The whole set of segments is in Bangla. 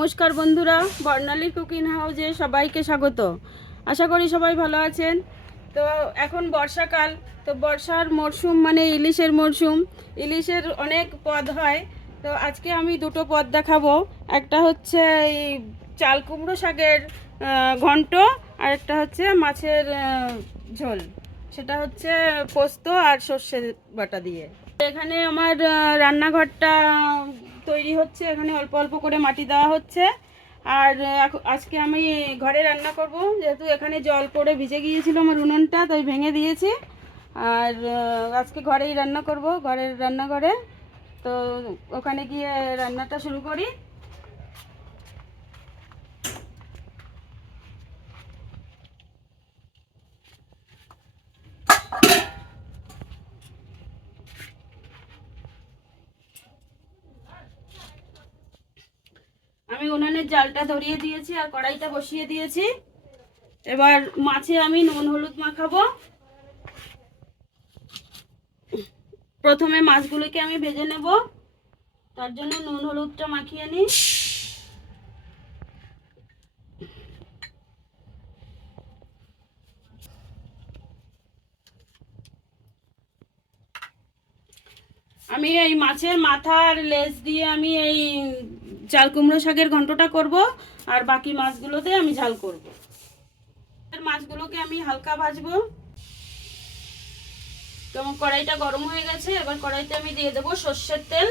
নমস্কার বন্ধুরা, বর্ণালী কুকিং হাউজে সবাইকে স্বাগত। আশা করি সবাই ভালো আছেন। তো এখন বর্ষাকাল, তো বর্ষার মরশুম মানে ইলিশের মরশুম। ইলিশের অনেক পদ হয়। তো আজকে আমি দুটো পদ দেখাবো। একটা হচ্ছে এই চাল কুমড়ো শাকের ঘন্ট, আর একটা হচ্ছে মাছের ঝোল। সেটা হচ্ছে পোস্ত আর সর্ষে বাটা দিয়ে। এখানে আমার রান্নাঘরটা তৈরি হচ্ছে, এখানে অল্প অল্প করে মাটি দেওয়া হচ্ছে। আর আজকে আমি ঘরে রান্না করব, যেহেতু এখানে জল পড়ে ভিজে গিয়েছিল আমার উনুনটা, তাই ভেঙে দিয়েছি। আর আজকে ঘরেই রান্না করব, ঘরের রান্নাঘরে। তো, ওখানে গিয়ে রান্নাটা শুরু করি আমি উনানের জালটা ধরিয়ে দিয়েছি আর কড়াইটা বসিয়ে দিয়েছি। এবার মাছে আমি নুন হলুদ মাখাবো। প্রথমে মাছগুলোকে আমি ভেজে নেব। তার জন্য নুন হলুদটা মাখিয়ে নিই। আমি এই মাছের মাথা আর লেজ দিয়ে আমি এই চাল কুমড়ো শাকের ঘন্টটা করব আর বাকি মাছগুলোতে আমি ঝাল করব। আর মাছগুলোকে আমি হালকা ভাজবো। তো আমার কড়াইটা গরম হয়ে গেছে, এবার কড়াইতে আমি দিয়ে দেবো সর্ষের তেল।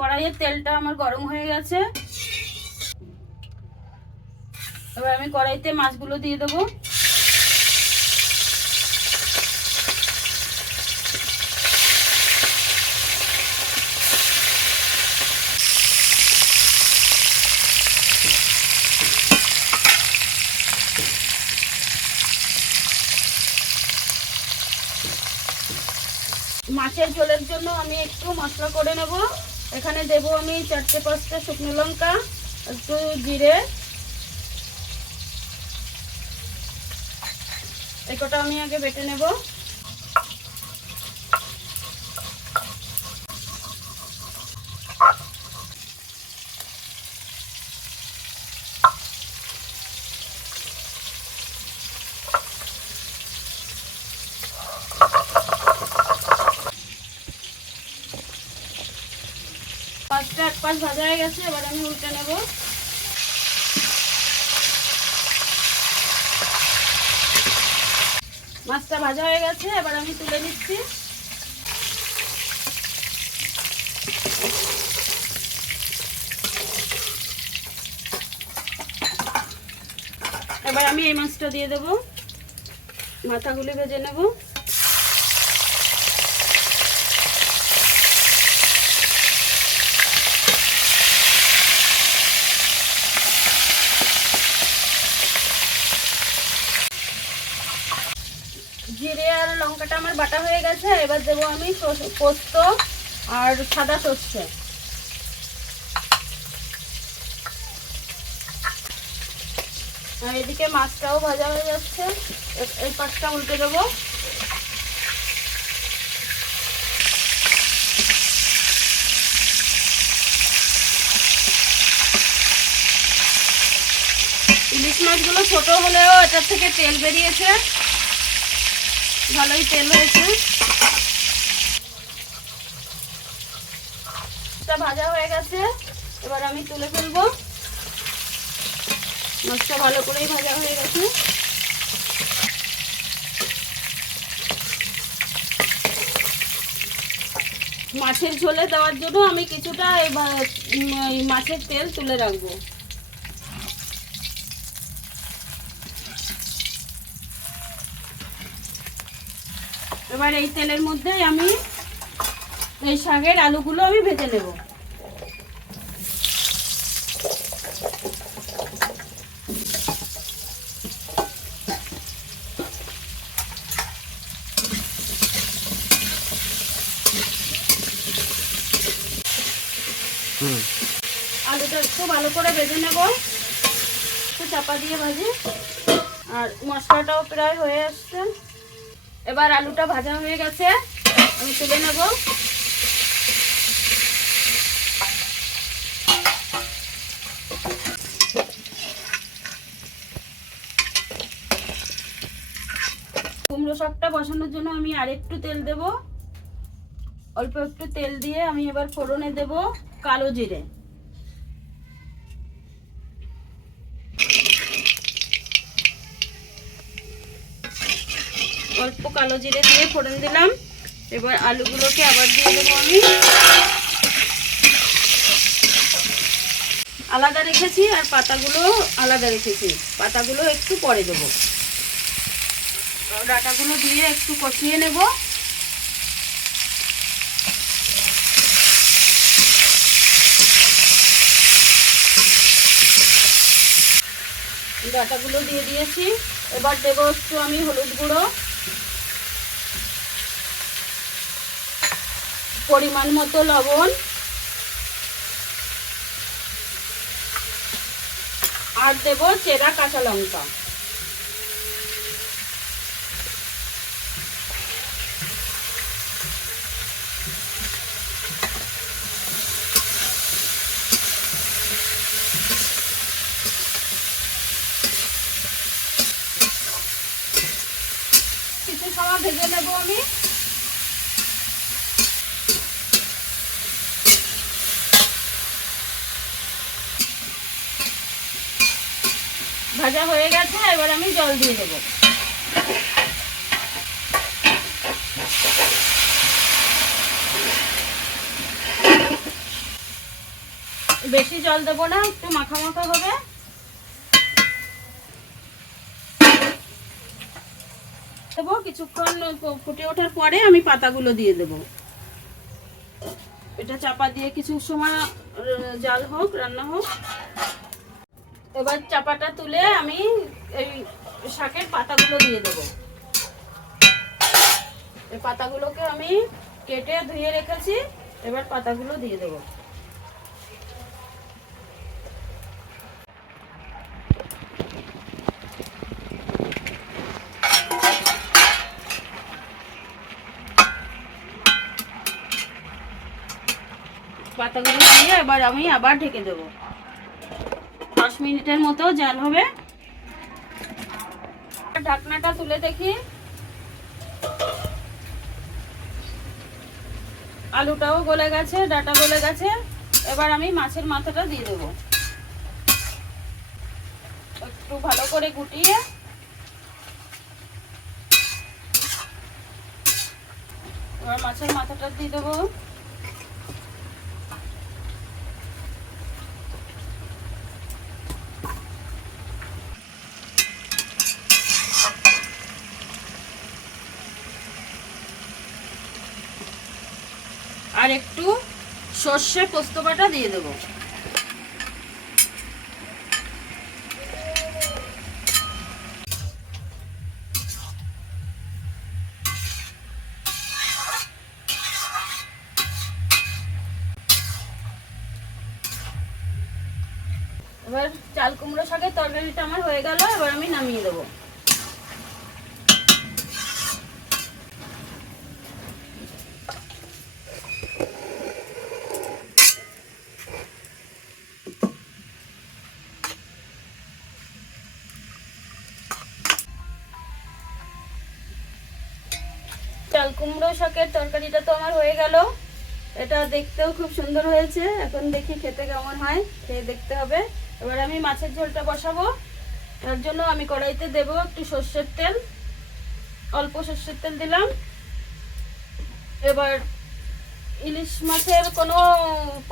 কড়াইয়ের তেলটা আমার গরম হয়ে গেছে। এবার আমি কড়াইতে মাছগুলো দিয়ে দেবো। মাছের ঝোলের জন্য আমি একটু মশলা করে নেব। এখানে দেব আমি চারটে পাঁচটা শুকনো লঙ্কা, একটু জিরে। একটা আমি আগে বেটে নেব। হয়ে গেছে, এবার আমি উল্টে নেব। মাছটা ভাজা হয়ে গেছে, এবার আমি তুলে নিচ্ছি। এবার আমি এই মাছটা দিয়ে দেব। মাথাগুলি ভেজে নেব জিরে আর লঙ্কাটা আমার বাটা হয়ে গেছে, এবার দেবো আমি পোস্ত আর সাদা সর্ষে। আর এদিকে মাছটাও ভাজা হয়ে যাচ্ছে এই পাশটা উল্টে দেবো। ইলিশ মাছগুলো ছোট হলেও এটার থেকে তেল বেরিয়েছে। ভালোই তেল হয়েছে। ভাজা হয়ে গেছে। এবার আমি তুলে ফেলব। মাছটা ভালো করেই ভাজা হয়ে গেছে। মাছের ঝোলে দেওয়ার জন্য আমি কিছুটা মাছের তেল তুলে রাখব। এবার এই তেলের মধ্যে আমি এই শাকের আলুগুলো আমি ভেজে নেব। আলুটা একটু ভালো করে ভেজে নেব। একটু চাপা দিয়ে ভাজি। আর মশলাটাও প্রায় হয়ে আসছে। এবার আলুটা ভাজা হয়ে গেছে, আমি তুলে নেব। কুমড়ো শাকটা বসানোর জন্য আমি আরেকটু তেল দেব। অল্প একটু তেল দিয়ে আমি এবার ফোড়নে দেব কালো জিরে। অল্প কালো জিরে দিয়ে ফোড়ন দিলাম। এবার আলুগুলোকে আবার দিয়ে দেবো আমি। আলাদা রেখেছি আর পাতাগুলো আলাদা রেখেছি। পাতাগুলো একটু পরে দেবো। ডাটাগুলো দিয়ে একটু কষিয়ে নেব। ডাটাগুলো দিয়ে দিয়েছি। এবার দেবো একটু আমি হলুদ গুঁড়ো। পরিমাণ মতো লবণ। আর দেবো চেরা কাঁচা লঙ্কা। কিছু ভেজে নেব আমি। ভাজা হয়ে গেছে, এবার আমি জল দিয়ে দেবো। বেশি জল দেবো না, একটু মাখা মাখা হবে। দেবো, কিছুক্ষণ ফুটে ওঠার পরে আমি পাতাগুলো দিয়ে দেবো। এটা চাপা দিয়ে কিছু সময় জাল হোক, রান্না হোক। এবার চাপাটা তুলে আমি এই শাকের পাতাগুলো দিয়ে দেবো। এই পাতাগুলোকে আমি কেটে ধুয়ে রেখেছি, এবার পাতাগুলো দিয়ে দেবো। পাতাগুলো দিয়ে এবার আমি আবার ঢেকে দেবো। মিনিটের মতো জাল হবে। ঢাকনাটা তুলে দেখি। আলুটাও গলে গেছে, ডাটা গলে গেছে। এবার আমি মাছের মাথাটা দিয়ে দেবো। একটু ভালো করে গুটিয়ে। এবার মাছের মাথাটা দিয়ে দেবো। একটু সর্ষে পোস্ত বাটা দিয়ে দেবো। এবার চাল কুমড়ো শাকের তরকারিটা আমার হয়ে গেল, এবার আমি নামিয়ে দেবো। চাল কুমড়ো শাকের তরকারিটা তো আমার হয়ে গেল। এটা দেখতেও খুব সুন্দর হয়েছে। এখন দেখি খেতে কেমন হয়। খেয়ে দেখতে হবে। এবার আমি মাছের ঝোলটা বসাবো। তার জন্য আমি কড়াইতে দেব একটু সর্ষের তেল। অল্প সর্ষের তেল দিলাম। এবার ইলিশ মাছের কোনো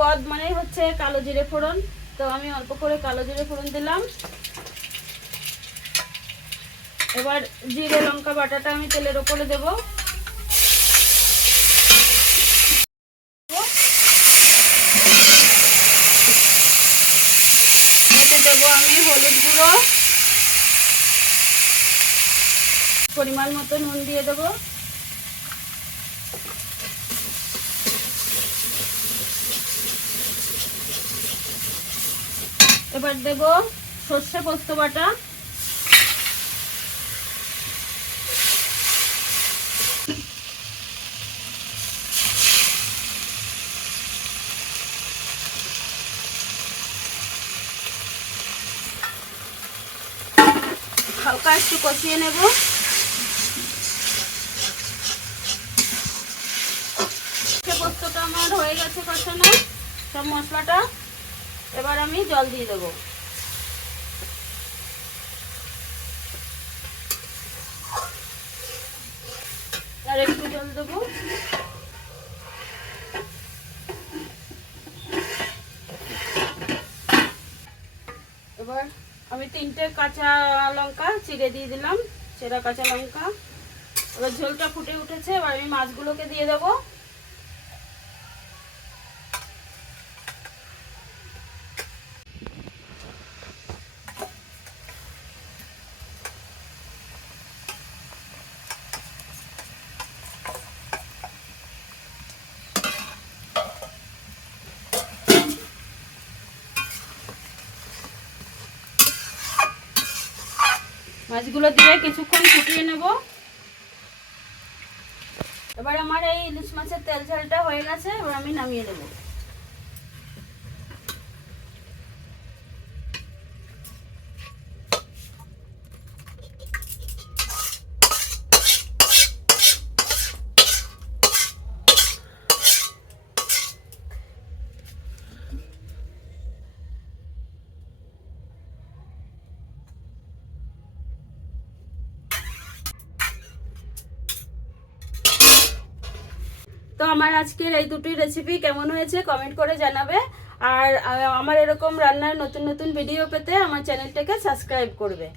পদ মানে হচ্ছে কালো জিরে ফোড়ন। তো আমি অল্প করে কালো জিরে ফোড়ন দিলাম। এবার জিরে লঙ্কা বাটাটা আমি তেলের ওপরে দেবো। পরিমাণ মতো নুন দিয়ে দেবো। এবার দেব সর্ষে পোস্ত বাটা। হালকা একটু কষিয়ে নেব। হয়ে গেছে কষানো সব মশলাটা। এবার আমি জল দিয়ে দেবো। আর একটু জল দেবো। এবার আমি তিনটে কাঁচা লঙ্কা চিড়ে দিয়ে দিলাম, চেরা কাঁচা লঙ্কা। এবার ঝোলটা ফুটে উঠেছে, এবার আমি মাছগুলোকে দিয়ে দেবো। মাছগুলো দিয়ে কিছুক্ষণ ফুটিয়ে নেব। এবার আমার এই ইলিশ মাছের তেল ঝালটা হয়ে গেছে, এবার আমি নামিয়ে দেবো আমার আজকের এই দুটি রেসিপি কেমন হয়েছে কমেন্ট করে জানাবে। আর আমার এরকম রান্নার নতুন নতুন ভিডিও পেতে আমার চ্যানেলটাকে সাবস্ক্রাইব করবে।